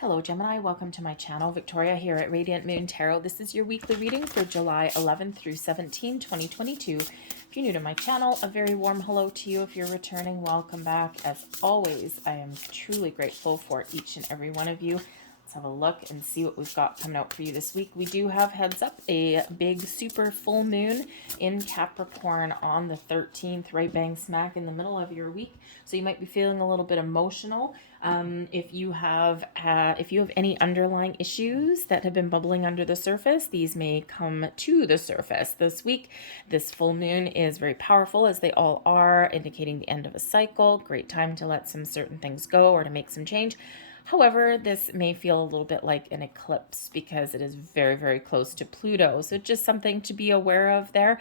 Hello Gemini, welcome to my channel. Victoria here at Radiant Moon Tarot. This is your weekly reading for July 11th through 17, 2022. If you're new to my channel, a very warm hello to you. If you're returning, welcome back. As always, I am truly grateful for each and every one of you. Let's have a look and see what we've got coming out for you this week. We do have, heads up, a big super full moon in Capricorn on the 13th, right bang smack in the middle of your week. So you might be feeling a little bit emotional. If you have any underlying issues that have been bubbling under the surface, these may come to the surface this week. This full moon is very powerful, as they all are, indicating the end of a cycle. Great time to let some certain things go or to make some change. However, this may feel a little bit like an eclipse because it is very, very close to Pluto. So just something to be aware of there.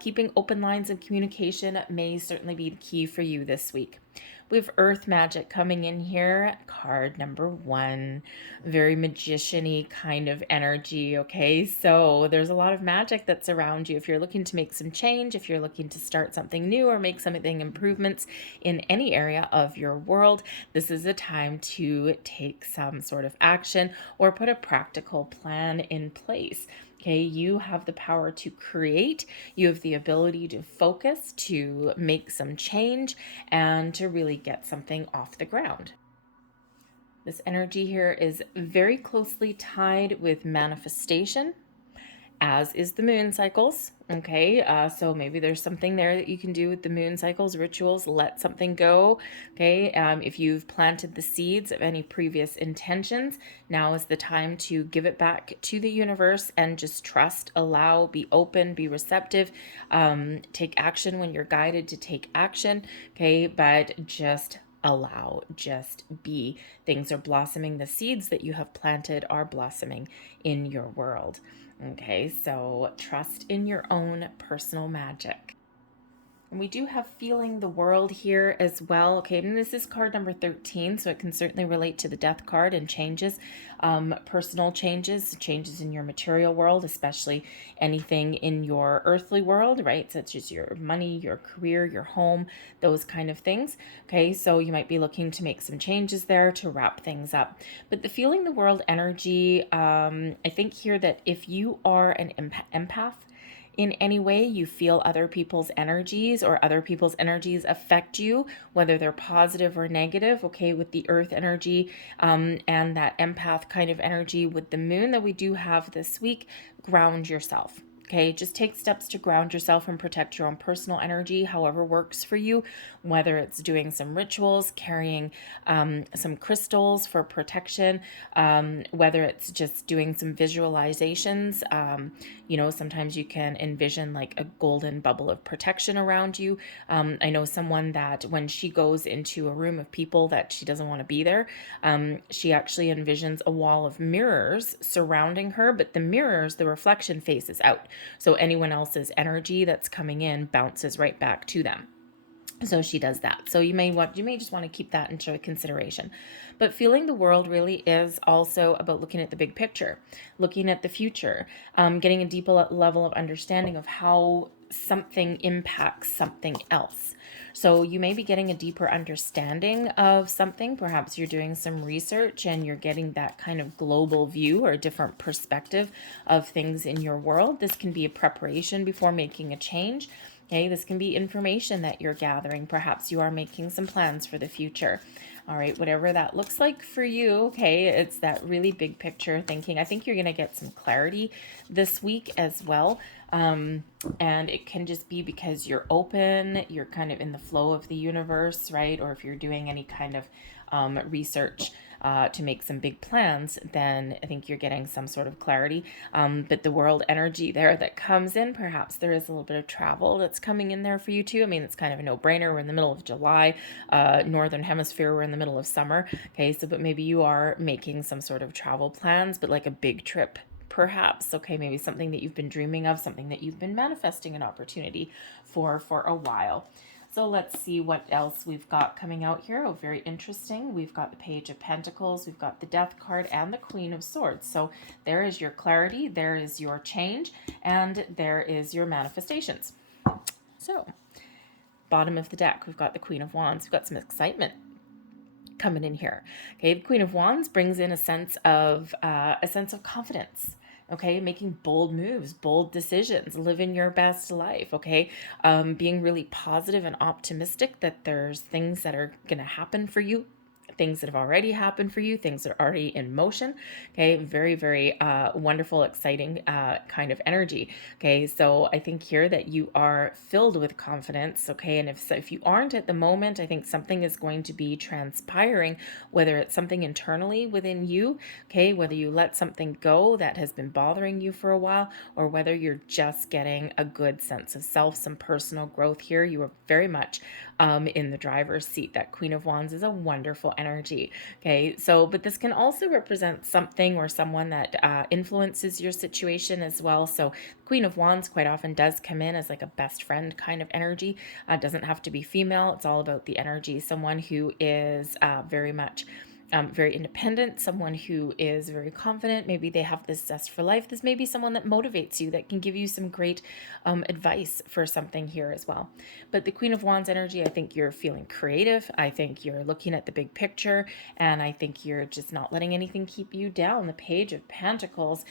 Keeping open lines of communication may certainly be the key for you this week. We have Earth Magic coming in here, card number 1, very magician-y kind of energy, okay? So there's a lot of magic that's around you. If you're looking to make some change, if you're looking to start something new or make something improvements in any area of your world, this is a time to take some sort of action or put a practical plan in place. Okay, you have the power to create, you have the ability to focus, to make some change, and to really get something off the ground. This energy here is very closely tied with manifestation, as is the moon cycles. Okay, so maybe there's something there that you can do with the moon cycles, rituals, let something go. Okay, if you've planted the seeds of any previous intentions, now is the time to give it back to the universe and just trust, allow, be open, be receptive, take action when you're guided to take action. Okay, but just allow, just be. Things are blossoming. The seeds that you have planted are blossoming in your world. Okay, so trust in your own personal magic. And we do have feeling the world here as well. Okay, and this is card number 13, so it can certainly relate to the death card and changes, personal changes, changes in your material world, especially anything in your earthly world, right? Such as your money, your career, your home, those kind of things. Okay, so you might be looking to make some changes there to wrap things up. But the feeling the world energy, I think here that if you are an empath, in any way you feel other people's energies or other people's energies affect you, whether they're positive or negative, okay, with the earth energy and that empath kind of energy with the moon that we do have this week, ground yourself. Okay, just take steps to ground yourself and protect your own personal energy, however works for you, whether it's doing some rituals, carrying some crystals for protection, whether it's just doing some visualizations. Sometimes you can envision like a golden bubble of protection around you. I know someone that when she goes into a room of people that she doesn't want to be there, she actually envisions a wall of mirrors surrounding her, but the mirrors, the reflection faces out. So anyone else's energy that's coming in bounces right back to them. So she does that. So you may just want to keep that into consideration. But feeling the world really is also about looking at the big picture, looking at the future, getting a deeper level of understanding of how something impacts something else. So you may be getting a deeper understanding of something. Perhaps you're doing some research and you're getting that kind of global view or a different perspective of things in your world. This can be a preparation before making a change. Okay, this can be information that you're gathering. Perhaps you are making some plans for the future. All right, whatever that looks like for you, okay, it's that really big picture thinking. I think you're going to get some clarity this week as well. And it can just be because you're open, you're kind of in the flow of the universe, right? Or if you're doing any kind of research to make some big plans, then I think you're getting some sort of clarity. But the world energy there that comes in, perhaps there is a little bit of travel that's coming in there for you too. I mean, it's kind of a no-brainer. We're in the middle of July, Northern Hemisphere, we're in the middle of summer. Okay, so but maybe you are making some sort of travel plans, but like a big trip perhaps, okay, maybe something that you've been dreaming of, something that you've been manifesting an opportunity for a while. So let's see what else we've got coming out here. Oh, very interesting. We've got the Page of Pentacles, we've got the Death card, and the Queen of Swords. So there is your clarity, there is your change, and there is your manifestations. So, bottom of the deck, we've got the Queen of Wands. We've got some excitement. coming in here. Okay, the Queen of Wands brings in a sense of confidence. Okay, making bold moves, bold decisions, living your best life. Okay, being really positive and optimistic that there's things that are going to happen for you, things that have already happened for you, things that are already in motion. Okay, very, very wonderful, exciting kind of energy. Okay, so I think here that you are filled with confidence. Okay, and if you aren't at the moment, I think something is going to be transpiring, whether it's something internally within you, okay, whether you let something go that has been bothering you for a while, or whether you're just getting a good sense of self, some personal growth here. You are very much in the driver's seat. That Queen of Wands is a wonderful energy. Okay, so, but this can also represent something or someone that influences your situation as well. So, Queen of Wands quite often does come in as like a best friend kind of energy. Doesn't have to be female. It's all about the energy. Someone who is very much very independent, someone who is very confident. Maybe they have this zest for life. This may be someone that motivates you, that can give you some great advice for something here as well. But the Queen of Wands energy, I think you're feeling creative. I think you're looking at the big picture, and I think you're just not letting anything keep you down. The Page of Pentacles,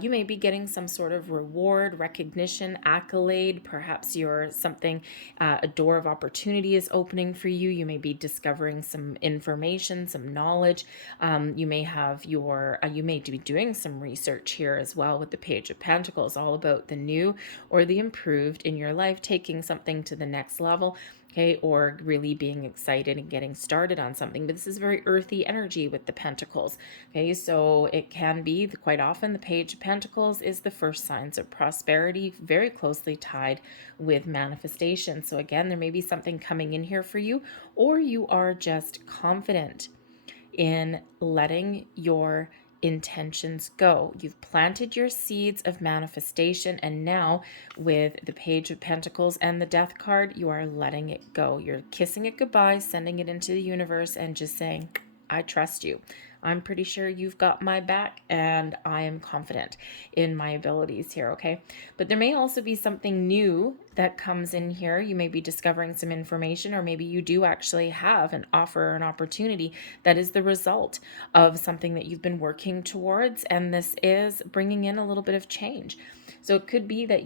you may be getting some sort of reward, recognition, accolade. Perhaps you're something, a door of opportunity is opening for you. You may be discovering some information, some knowledge. You may have you may be doing some research here as well with the Page of Pentacles, all about the new or the improved in your life, taking something to the next level. Okay, or really being excited and getting started on something. But this is very earthy energy with the Pentacles. Okay, so it can be quite often the Page of Pentacles is the first signs of prosperity, very closely tied with manifestation. So again, there may be something coming in here for you, or you are just confident in letting your intentions go. You've planted your seeds of manifestation, and now with the Page of Pentacles and the Death card, you are letting it go. You're kissing it goodbye, sending it into the universe, and just saying, I trust you. I'm pretty sure you've got my back, and I am confident in my abilities here, okay? But there may also be something new that comes in here. You may be discovering some information, or maybe you do actually have an offer or an opportunity that is the result of something that you've been working towards, and this is bringing in a little bit of change. So it could be that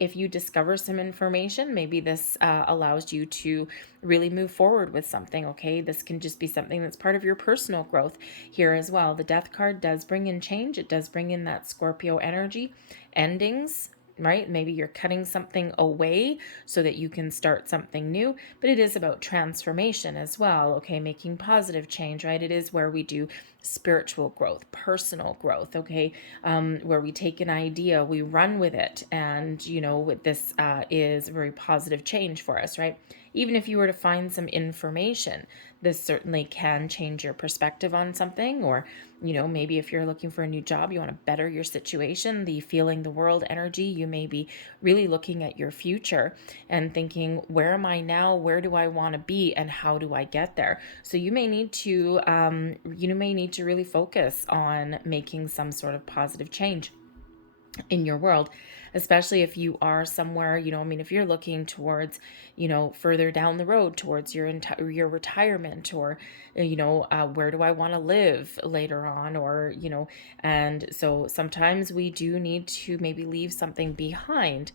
if you discover some information, maybe this allows you to really move forward with something, okay? This can just be something that's part of your personal growth here as well. The Death card does bring in change. It does bring in that Scorpio energy, endings, right? Maybe you're cutting something away so that you can start something new, but it is about transformation as well, okay? Making positive change, right? It is where we do spiritual growth, personal growth, okay? Where we take an idea, we run with it, and, with this is very positive change for us, right? Even if you were to find some information, this certainly can change your perspective on something. Or, maybe if you're looking for a new job, you want to better your situation, the feeling the world energy, you may be really looking at your future and thinking, where am I now? Where do I want to be? And how do I get there? So you may need to, really focus on making some sort of positive change in your world, especially if you are somewhere, if you're looking towards, further down the road towards your retirement, or, where do I want to live later on, or, and so sometimes we do need to maybe leave something behind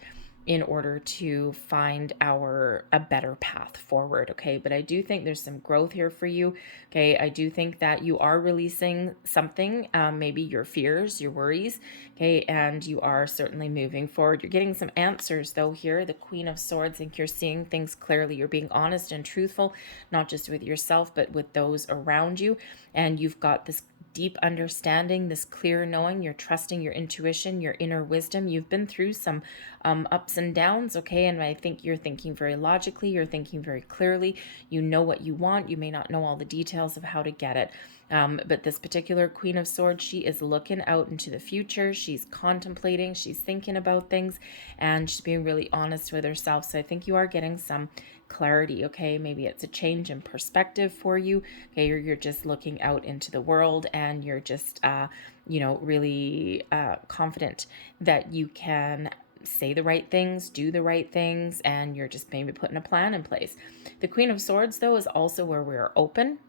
in order to find a better path forward, okay? But I do think there's some growth here for you, okay? I do think that you are releasing something, maybe your fears, your worries, okay? And you are certainly moving forward. You're getting some answers, though, here. The Queen of Swords, I think you're seeing things clearly. You're being honest and truthful, not just with yourself, but with those around you. And you've got this deep understanding, this clear knowing. You're trusting your intuition, your inner wisdom. You've been through some ups and downs, okay? And I think you're thinking very logically. You're thinking very clearly. You know what you want. You may not know all the details of how to get it. But this particular Queen of Swords, she is looking out into the future. She's contemplating. She's thinking about things. And she's being really honest with herself. So I think you are getting some clarity, okay? Maybe it's a change in perspective for you, okay? You're just looking out into the world, and you're just, really confident that you can say the right things, do the right things, and you're just maybe putting a plan in place. The Queen of Swords, though, is also where we're open.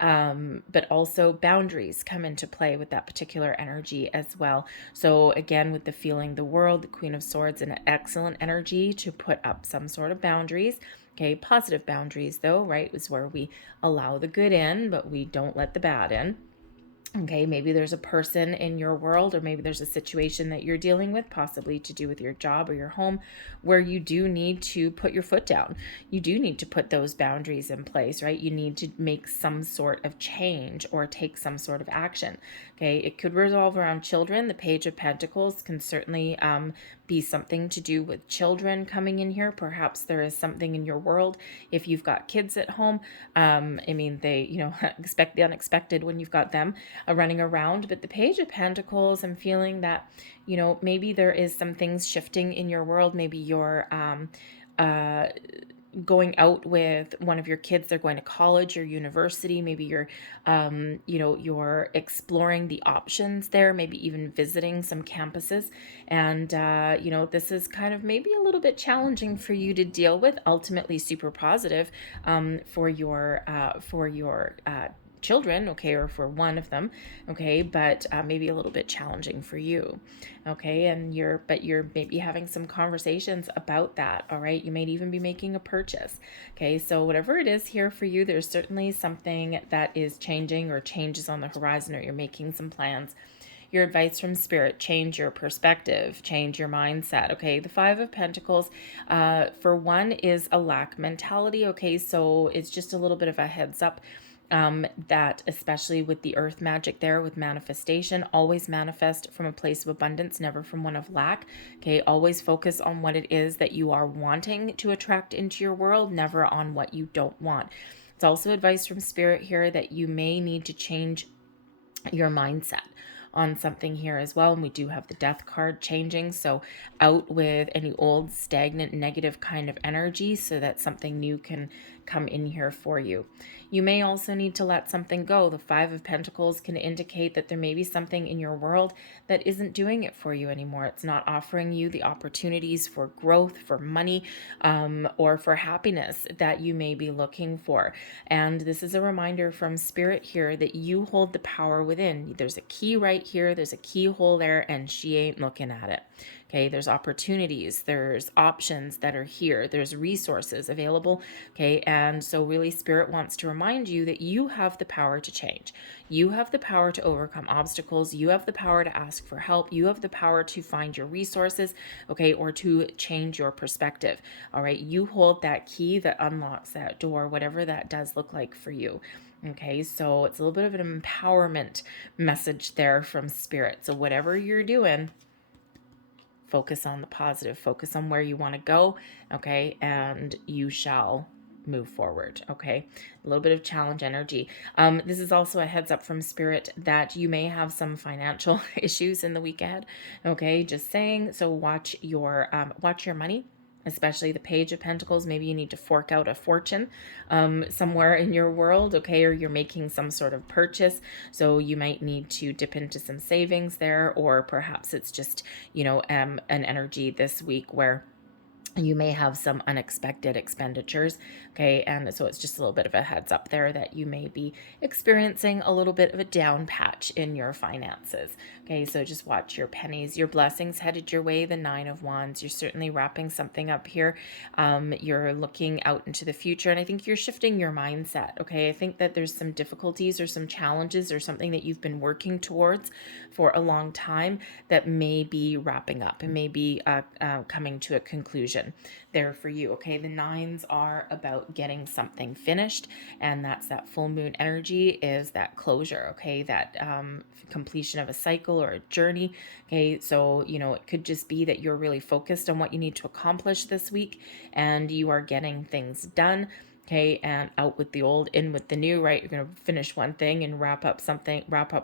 But also boundaries come into play with that particular energy as well. So again, with the feeling the world, the Queen of Swords, an excellent energy to put up some sort of boundaries. Okay, positive boundaries though, right, is where we allow the good in, but we don't let the bad in. Okay, maybe there's a person in your world, or maybe there's a situation that you're dealing with, possibly to do with your job or your home, where you do need to put your foot down. You do need to put those boundaries in place, right? You need to make some sort of change or take some sort of action. Okay, it could revolve around children. The Page of Pentacles can certainly be something to do with children coming in here. Perhaps there is something in your world. If you've got kids at home, I mean, they, expect the unexpected when you've got them running around. But the Page of Pentacles, I'm feeling that, maybe there is some things shifting in your world. Maybe you're going out with one of your kids, they're going to college or university. Maybe you're you're exploring the options there, maybe even visiting some campuses. And this is kind of maybe a little bit challenging for you to deal with. Ultimately super positive for your children, okay, or for one of them, okay, but maybe a little bit challenging for you, okay, and you're maybe having some conversations about that. All right, you might even be making a purchase. Okay, so whatever it is here for you, there's certainly something that is changing or changes on the horizon, or you're making some plans. Your advice from Spirit: change your perspective, change your mindset. Okay, the Five of Pentacles, for one, is a lack mentality. Okay, so it's just a little bit of a heads up that, especially with the earth magic there, with manifestation, always manifest from a place of abundance, never from one of lack. Okay, always focus on what it is that you are wanting to attract into your world, never on what you don't want. It's also advice from Spirit here that you may need to change your mindset on something here as well. And we do have the Death card changing, so out with any old stagnant negative kind of energy so that something new can come in here for you. You may also need to let something go. The Five of Pentacles can indicate that there may be something in your world that isn't doing it for you anymore. It's not offering you the opportunities for growth, for money, or for happiness that you may be looking for. And this is a reminder from Spirit here that you hold the power within. There's a key right here, there's a keyhole there, and she ain't looking at it. Okay, there's opportunities, there's options that are here, there's resources available. Okay, and so really Spirit wants to remind you that you have the power to change. You have the power to overcome obstacles. You have the power to ask for help. You have the power to find your resources, okay, or to change your perspective. All right, you hold that key that unlocks that door, whatever that does look like for you. Okay, so it's a little bit of an empowerment message there from Spirit. So whatever you're doing, focus on the positive, focus on where you want to go, okay, and you shall move forward. Okay, a little bit of challenge energy. This is also a heads up from Spirit that you may have some financial issues in the week ahead. Okay, just saying. So watch your money, especially the Page of Pentacles. Maybe you need to fork out a fortune somewhere in your world, okay, or you're making some sort of purchase, so you might need to dip into some savings there, or perhaps it's just, an energy this week where you may have some unexpected expenditures, okay, and so it's just a little bit of a heads up there that you may be experiencing a little bit of a down patch in your finances. Okay, so just watch your pennies. Your blessings headed your way, the Nine of Wands. You're certainly wrapping something up here. You're looking out into the future, and I think you're shifting your mindset. Okay, I think that there's some difficulties or some challenges or something that you've been working towards for a long time that may be wrapping up and may be coming to a conclusion there for you. Okay, the nines are about getting something finished, and that's that full moon energy, is that closure. Okay, that completion of a cycle or a journey. Okay, so it could just be that you're really focused on what you need to accomplish this week, and you are getting things done. Okay, and out with the old, in with the new, right? You're going to finish one thing and wrap up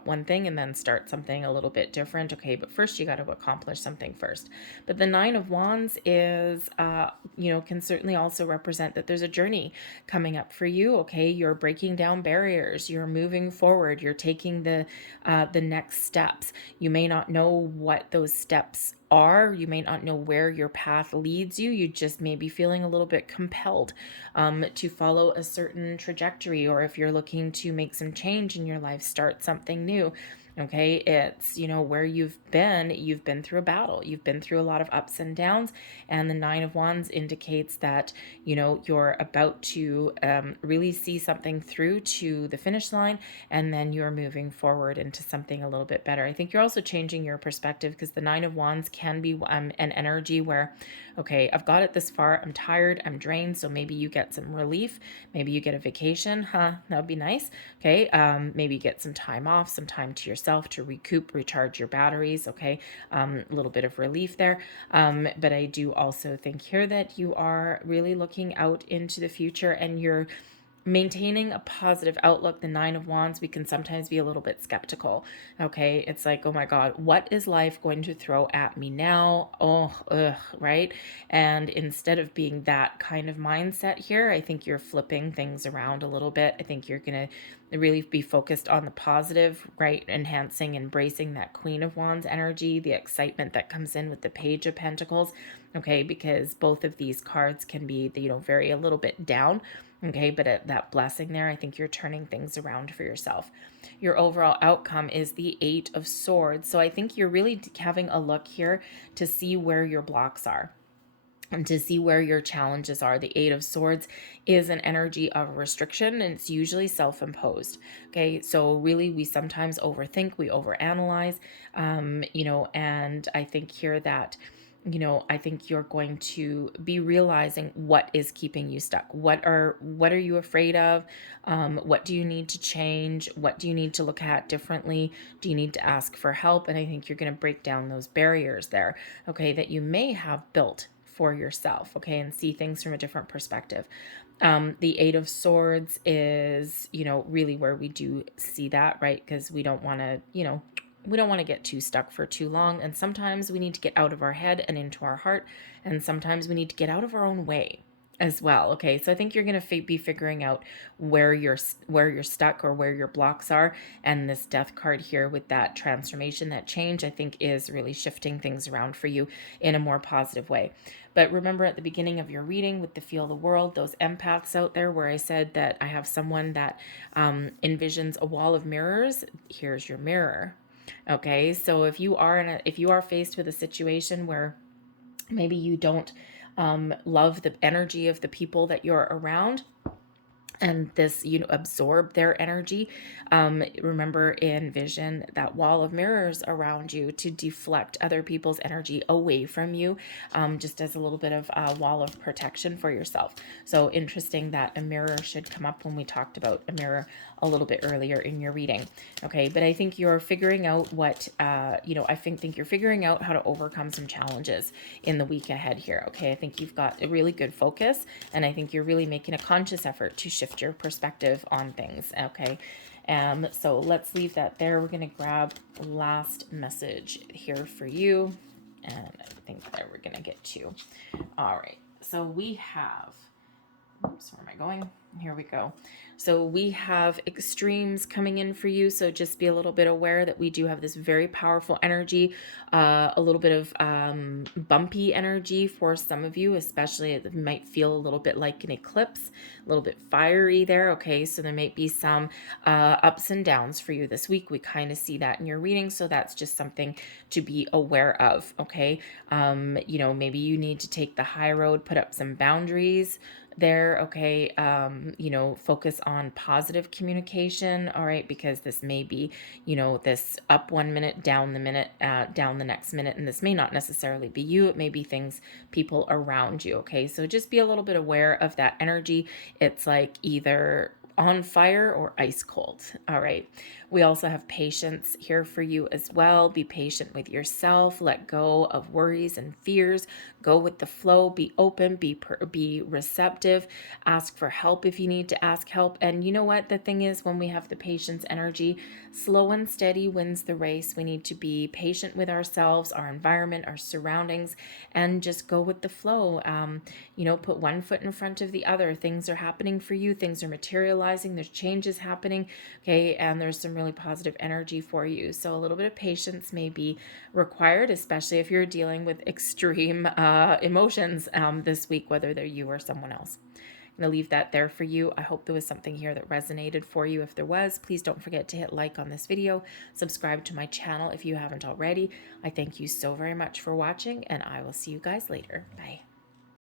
one thing, and then start something a little bit different. Okay, but first you got to accomplish something first. But the Nine of Wands is, can certainly also represent that there's a journey coming up for you. Okay, you're breaking down barriers, you're moving forward, you're taking the next steps. You may not know what those steps are. You may not know where your path leads you. You just may be feeling a little bit compelled to follow a certain trajectory, or if you're looking to make some change in your life, start something new. Okay, it's, where you've been through a battle. You've been through a lot of ups and downs, and the Nine of Wands indicates that, you're about to really see something through to the finish line, and then you're moving forward into something a little bit better. I think you're also changing your perspective, because the Nine of Wands can be an energy where, okay, I've got it this far, I'm tired, I'm drained, so maybe you get some relief, maybe you get a vacation, that would be nice. Okay, maybe get some time off, some time to yourself to recoup, recharge your batteries. Okay, a little bit of relief there. But I do also think here that you are really looking out into the future, and you're maintaining a positive outlook. The Nine of Wands, we can sometimes be a little bit skeptical. Okay, it's like, oh my God, what is life going to throw at me now? Oh, ugh, right? And instead of being that kind of mindset here, I think you're flipping things around a little bit. I think you're going to really be focused on the positive, right? Enhancing, embracing that Queen of Wands energy, the excitement that comes in with the Page of Pentacles. Okay, because both of these cards can be, very a little bit down. Okay, but at that blessing there, I think you're turning things around for yourself. Your overall outcome is the Eight of Swords. So I think you're really having a look here to see where your blocks are and to see where your challenges are. The Eight of Swords is an energy of restriction, and it's usually self-imposed. Okay, so really we sometimes overthink, we overanalyze, and I think here that, I think you're going to be realizing what is keeping you stuck. What are you afraid of? What do you need to change? What do you need to look at differently? Do you need to ask for help? And I think you're going to break down those barriers there, okay, that you may have built for yourself, okay, and see things from a different perspective. The Eight of Swords is, really where we do see that, right? Because we don't want to, we don't want to get too stuck for too long. And sometimes we need to get out of our head and into our heart. And sometimes we need to get out of our own way as well. Okay, so I think you're going to be figuring out where you're stuck, or where your blocks are. And this Death card here with that transformation, that change, I think is really shifting things around for you in a more positive way. But remember, at the beginning of your reading with the Feel the World, those empaths out there, where I said that I have someone that envisions a wall of mirrors. Here's your mirror. Okay, so if you are faced with a situation where maybe you don't love the energy of the people that you're around, and this, absorb their energy, remember, envision that wall of mirrors around you to deflect other people's energy away from you, just as a little bit of a wall of protection for yourself. So interesting that a mirror should come up when we talked about a mirror a little bit earlier in your reading. Okay, but I think you're figuring out what, I think you're figuring out how to overcome some challenges in the week ahead here. Okay, I think you've got a really good focus, and I think you're really making a conscious effort to shift your perspective on things. Okay, so let's leave that there. We're going to grab last message here for you, and I think that we're going to get to. All right, so we have, oops, where am I going? Here we go. So we have extremes coming in for you. So just be a little bit aware that we do have this very powerful energy, a little bit of bumpy energy for some of you, especially it might feel a little bit like an eclipse, a little bit fiery there. Okay, so there might be some ups and downs for you this week. We kind of see that in your reading. So that's just something to be aware of. Okay, maybe you need to take the high road, put up some boundaries there. Okay, focus on positive communication. All right, because this may be, this up 1 minute, down the minute, down the next minute, and this may not necessarily be you. It may be things, people around you. Okay, so just be a little bit aware of that energy. It's like either on fire or ice cold. All right. We also have patience here for you as well. Be patient with yourself. Let go of worries and fears. Go with the flow. Be open. Be receptive. Ask for help if you need to ask help. And you know what? The thing is, when we have the patience energy, slow and steady wins the race. We need to be patient with ourselves, our environment, our surroundings, and just go with the flow. Put one foot in front of the other. Things are happening for you. Things are materializing. There's changes happening. Okay. And there's some really positive energy for you. So a little bit of patience may be required, especially if you're dealing with extreme emotions this week, whether they're you or someone else. I'm going to leave that there for you. I hope there was something here that resonated for you. If there was, please don't forget to hit like on this video. Subscribe to my channel if you haven't already. I thank you so very much for watching, and I will see you guys later. Bye.